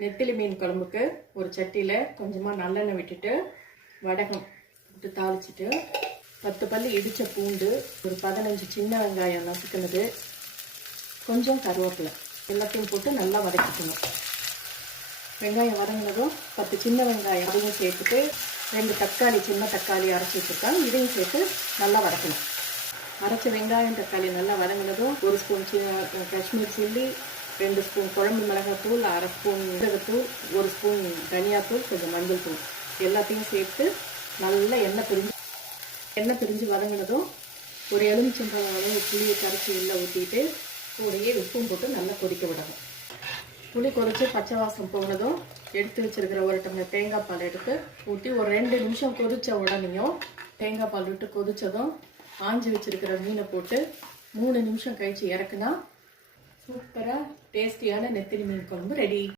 நெத்திலி மீன் குழம்புக்கு ஒரு சட்டியில் கொஞ்சமாக நல்லெண்ணெய் விட்டுட்டு வடகம் விட்டு தாளிச்சிட்டு 10 பல்லு இடித்த பூண்டு, ஒரு 15 சின்ன வெங்காயம் நசுக்கினது, கொஞ்சம் கருவேப்பிலை எல்லாத்தையும் போட்டு நல்லா வதக்கிக்கணும். வெங்காயம் வதங்கினதும் 10 சின்ன வெங்காயம் அதையும் சேர்த்துட்டு 2 தக்காளி, சின்ன தக்காளி அரைச்சி வச்சுருக்காங்க, இதையும் சேர்த்து நல்லா வதக்கணும். அரைச்ச வெங்காயம் தக்காளி நல்லா வதங்கினதும் 1 ஸ்பூன் காஷ்மீர் சில்லி, 2 ஸ்பூன் குழம்பு மிளகாத்தூள், 1/2 ஸ்பூன் மிளகுத்தூள், 1 ஸ்பூன் தனியாத்தூள், கொஞ்சம் மஞ்சள் தூள் எல்லாத்தையும் சேர்த்து நல்லா எண்ணெய் பிரிஞ்சு வதங்கினதும் ஒரு எலுமிச்சம்பழம் அளவு புளியை கரைச்சி உள்ளே ஊற்றிட்டு கூடையே உப்பும் போட்டு நல்லா கொதிக்க விடணும். புளி கொதித்து பச்சை வாசம் போனதும் எடுத்து வச்சிருக்கிற 1 டம்ளர் தேங்காய் பால் எடுத்து ஊற்றி ஒரு 2 நிமிஷம் கொதித்த உடனேயும் தேங்காய் பால் விட்டு கொதித்ததும் ஆஞ்சி வச்சிருக்கிற மீனை போட்டு 3 நிமிஷம் கழித்து இறக்குனா சூப்பராக டேஸ்டியான நெத்திலி மீன் குழம்பு ரெடி.